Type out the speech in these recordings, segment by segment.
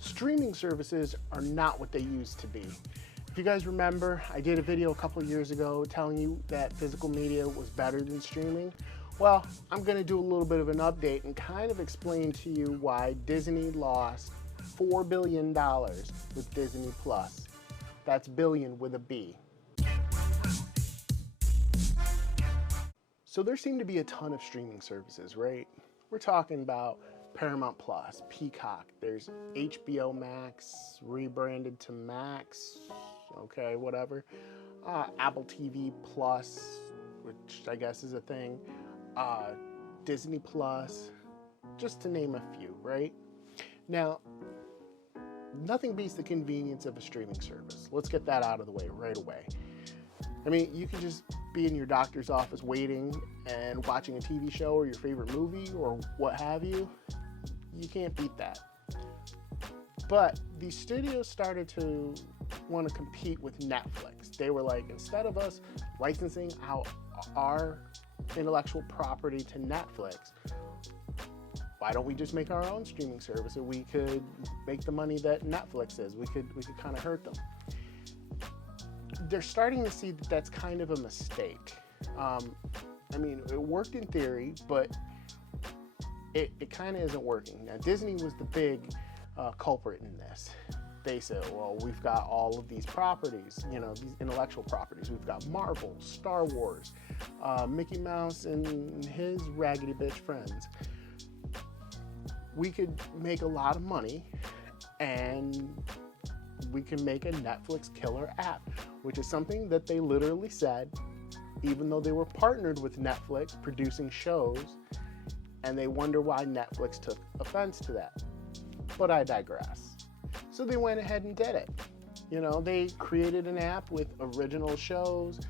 Streaming services are not what they used to be. If you guys remember, I did a video a couple of years ago telling you that physical media was better than streaming. Well, I'm going to do a little bit of an update and kind of explain to you why Disney lost $4 billion with Disney Plus. That's billion with a B. So there seem to be a ton of streaming services, right? We're talking about Paramount Plus, Peacock, there's HBO Max, rebranded to Max, okay, whatever. Apple TV Plus, which I guess is a thing. Disney Plus, just to name a few, right? Now, nothing beats the convenience of a streaming service. Let's get that out of the way right away. I mean, you can just be in your doctor's office waiting and watching a TV show or your favorite movie or what have you. You can't beat that. But these studios started to want to compete with Netflix. They were like, instead of us licensing out our intellectual property to Netflix, why don't we just make our own streaming service and we could make the money that Netflix is? We could kind of hurt them. They're starting to see that that's kind of a mistake. I mean, it worked in theory, but it kind of isn't working. Now, Disney was the big culprit in this. They said, well, we've got all of these properties, you know, these intellectual properties. We've got Marvel, Star Wars, Mickey Mouse and his raggedy bitch friends. We could make a lot of money and we can make a Netflix killer app, which is something that they literally said, even though they were partnered with Netflix producing shows, and they wonder why Netflix took offense to that. But I digress. So they went ahead and did it. You know, they created an app with original shows.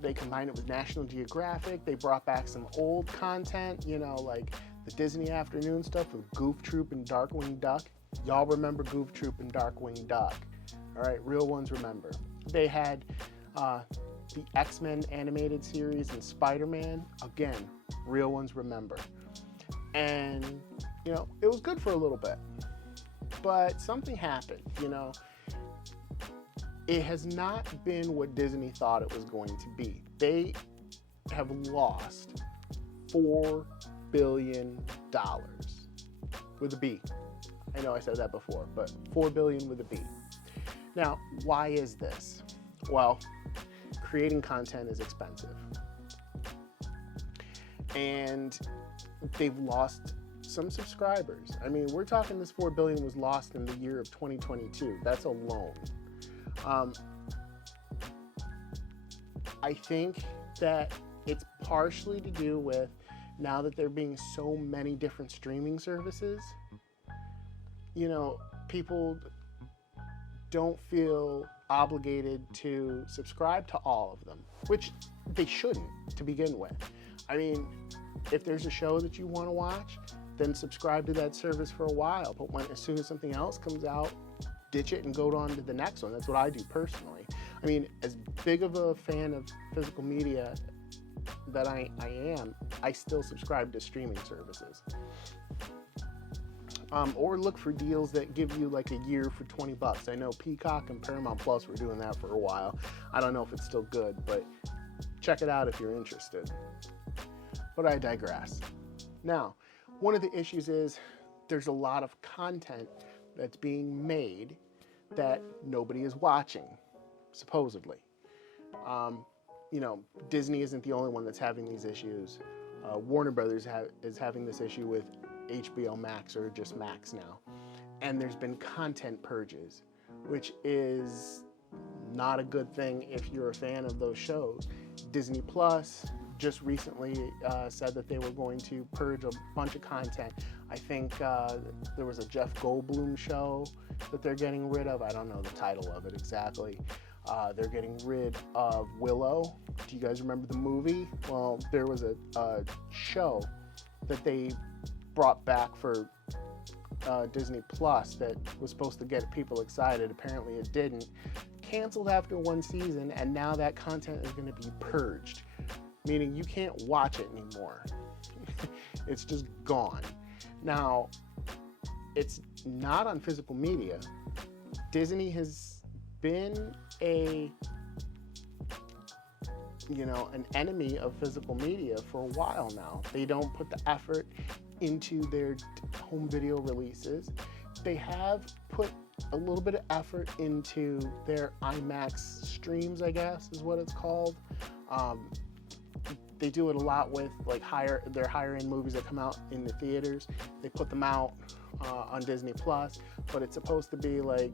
They combined it with National Geographic. They brought back some old content, you know, like the Disney Afternoon stuff with Goof Troop and Darkwing Duck. Y'all remember Goof Troop and Darkwing Duck. All right, real ones remember. They had the X-Men animated series and Spider-Man. Again, real ones remember. And, you know, it was good for a little bit. But something happened, you know. It has not been what Disney thought it was going to be. They have lost $4 billion with a B. I know I said that before, but $4 billion with a B. Now, why is this? Well, creating content is expensive. And they've lost some subscribers. I mean, we're talking this $4 billion was lost in the year of 2022. That's alone. I think that it's partially to do with now that there being so many different streaming services, you know, people don't feel obligated to subscribe to all of them, which they shouldn't to begin with. I mean, if there's a show that you want to watch, then subscribe to that service for a while. But as soon as something else comes out, ditch it and go on to the next one. That's what I do personally. I mean, as big of a fan of physical media that I am, I still subscribe to streaming services. Or look for deals that give you like a year for $20. I know Peacock and Paramount Plus were doing that for a while. I don't know if it's still good, but check it out if you're interested. But I digress. Now, one of the issues is there's a lot of content that's being made that nobody is watching, supposedly. You know, Disney isn't the only one that's having these issues. Warner Brothers is having this issue with HBO Max, or just Max now. And there's been content purges, which is not a good thing if you're a fan of those shows. Disney Plus just recently said that they were going to purge a bunch of content. I think there was a Jeff Goldblum show that they're getting rid of. I don't know the title of it exactly. They're getting rid of Willow. Do you guys remember the movie? Well, there was a show that they brought back for Disney Plus that was supposed to get people excited. Apparently it didn't. Canceled after one season, and now that content is going to be purged, meaning you can't watch it anymore. It's just gone. Now, it's not on physical media. Disney has been an enemy of physical media for a while now. They don't put the effort into their home video releases. They have put a little bit of effort into their IMAX streams, I guess is what it's called. They do it a lot with like their higher end movies that come out in the theaters. They put them out on Disney Plus, but it's supposed to be like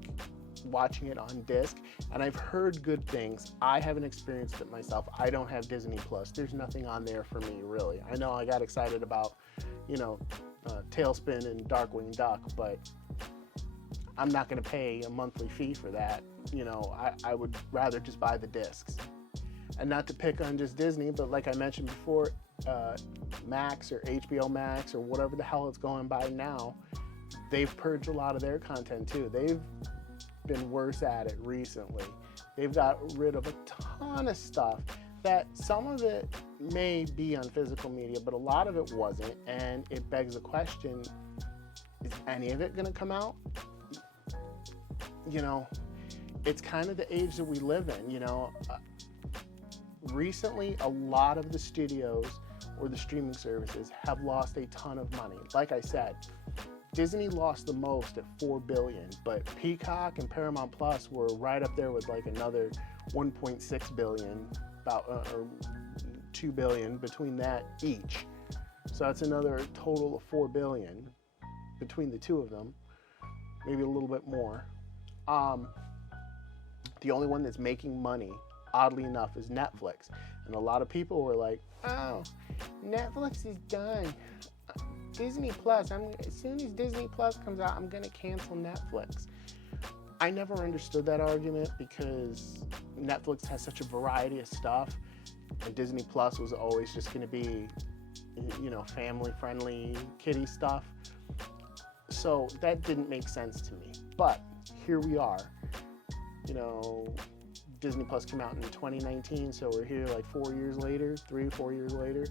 watching it on disc, and I've heard good things. I haven't experienced it myself. I don't have Disney Plus. There's nothing on there for me, really. I know I got excited about, Tailspin and Darkwing Duck, but I'm not going to pay a monthly fee for that. I would rather just buy the discs. And not to pick on just Disney, but like I mentioned before, Max or HBO Max or whatever the hell it's going by now, they've purged a lot of their content too. They've been worse at it recently. They've got rid of a ton of stuff that some of it may be on physical media, but a lot of it wasn't, and it begs the question, is any of it going to come out? It's kind of the age that we live in. Recently, a lot of the studios or the streaming services have lost a ton of money. Like I said, Disney lost the most at $4 billion, but Peacock and Paramount Plus were right up there with like another $1.6 billion, or $2 billion between that each. So that's another total of $4 billion between the two of them, maybe a little bit more. The only one that's making money, oddly enough, is Netflix. And a lot of people were like, oh, Netflix is done. Disney Plus, as soon as Disney Plus comes out, I'm going to cancel Netflix. I never understood that argument because Netflix has such a variety of stuff, and Disney Plus was always just going to be, family-friendly, kiddie stuff. So that didn't make sense to me. But here we are. Disney Plus came out in 2019, so we're here like 4 years later, 3 or 4 years later,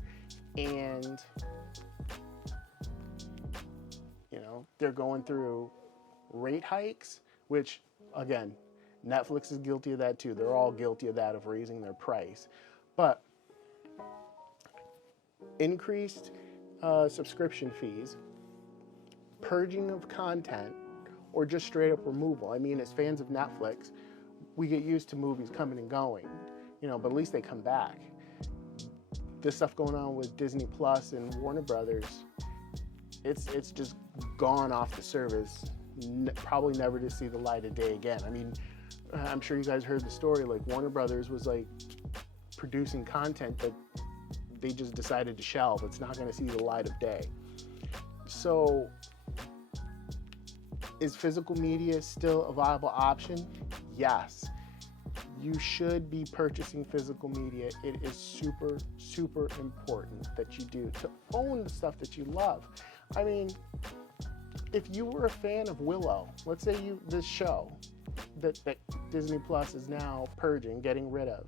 and they're going through rate hikes, which, again, Netflix is guilty of that too. They're all guilty of that, of raising their price. But increased subscription fees, purging of content, or just straight up removal. I mean, as fans of Netflix, we get used to movies coming and going, but at least they come back. This stuff going on with Disney Plus and Warner Brothers, it's just gone off the service, probably never to see the light of day again. I mean, I'm sure you guys heard the story, like Warner Brothers was like producing content that they just decided to shelve. It's not going to see the light of day. So is physical media still a viable option? Yes. You should be purchasing physical media. It is super, super important that you do, to own the stuff that you love. I mean, if you were a fan of Willow, let's say this show that Disney Plus is now purging, getting rid of,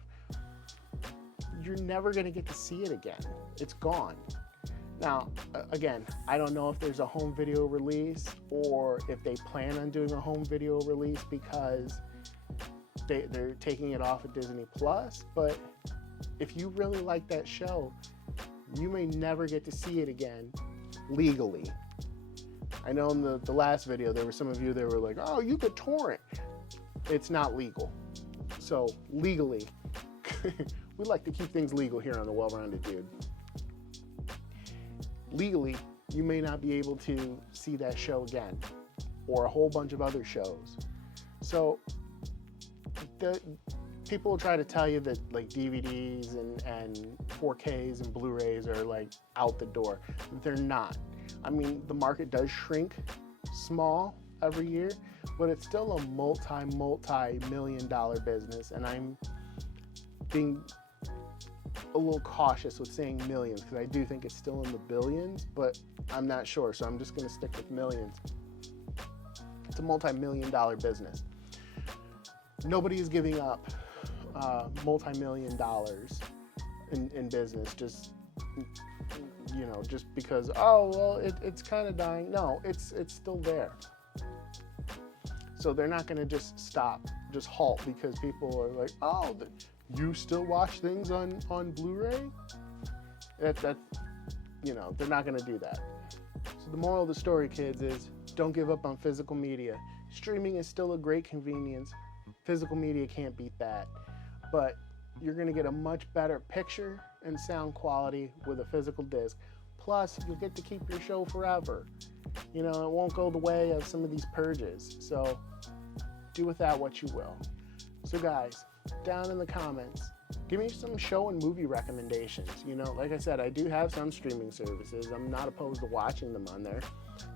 you're never going to get to see it again. It's gone. Now, again, I don't know if there's a home video release or if they plan on doing a home video release because they're taking it off of Disney Plus, but if you really like that show, you may never get to see it again legally. I know in the last video, there were some of you that were like, oh, you could torrent. It's not legal. So legally, we like to keep things legal here on the Well-Rounded Dude. Legally, you may not be able to see that show again, or a whole bunch of other shows. So people will try to tell you that like DVDs and 4Ks and Blu-rays are like out the door. They're not. I mean, the market does shrink small every year, but it's still a multi-million-dollar business, and I'm being a little cautious with saying millions because I do think it's still in the billions, but I'm not sure, so I'm just going to stick with millions. It's a multi-million-dollar business. Nobody is giving up multi-million dollars in business just you know, just because, oh, well, it's kind of dying. No, it's still there. So they're not going to just stop, just halt because people are like, oh, you still watch things on Blu-ray? That, you know, they're not going to do that. So the moral of the story, kids, is don't give up on physical media. Streaming is still a great convenience. Physical media can't beat that. But you're going to get a much better picture and sound quality with a physical disc. Plus, you'll get to keep your show forever. You know, it won't go the way of some of these purges. So do with that what you will. So guys, down in the comments, give me some show and movie recommendations. You know, like I said, I do have some streaming services. I'm not opposed to watching them on there.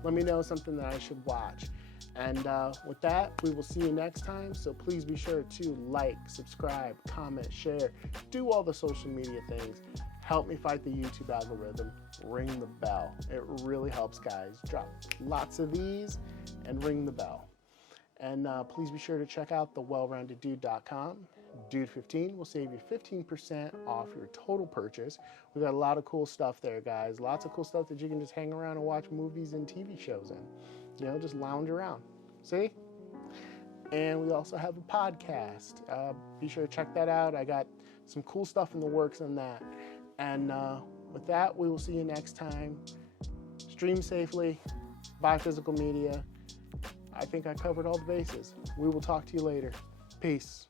Let me know something that I should watch. And with that, we will see you next time. So please be sure to like, subscribe, comment, share, do all the social media things. Help me fight the YouTube algorithm. Ring the bell. It really helps, guys. Drop lots of these and ring the bell. And please be sure to check out thewellroundeddude.com. Dude15 will save you 15% off your total purchase. We've got a lot of cool stuff there, guys. Lots of cool stuff that you can just hang around and watch movies and TV shows in. You know, just lounge around. See? And we also have a podcast. Be sure to check that out. I got some cool stuff in the works on that. And with that, we will see you next time. Stream safely. Buy physical media. I think I covered all the bases. We will talk to you later. Peace.